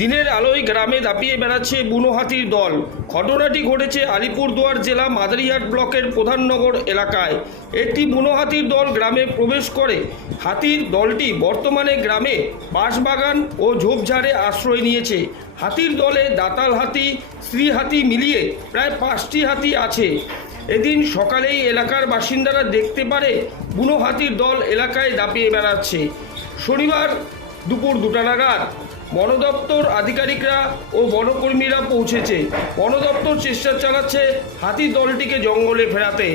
দিনের আলোয় গ্রামে দাপিয়ে বেড়াচ্ছে বুনো হাতির দল। ঘটনাটি ঘটেছে আলিপুরদুয়ার জেলা মাদারিহাট ব্লকের প্রধাননগর এলাকায়। একটি বুনো হাতির দল গ্রামে প্রবেশ করে। হাতির দলটি বর্তমানে গ্রামে বাঁশবাগান ও ঝোপঝাড়ে আশ্রয় নিয়েছে। হাতির দলে দাতাল হাতি, স্ত্রী হাতি মিলিয়ে প্রায় পাঁচটি হাতি আছে। এদিন সকালেই এলাকার বাসিন্দারা দেখতে পারে বুনো হাতির দল এলাকায় দাপিয়ে বেড়াচ্ছে। শনিবার দুপুর দুটা নাগাদ বন দপ্তর আধিকারিকরা ও বনকর্মীরা পৌঁছেছে। বন দপ্তর চেষ্টা চালাচ্ছে হাতি দলটিকে জঙ্গলে ফেরাতে।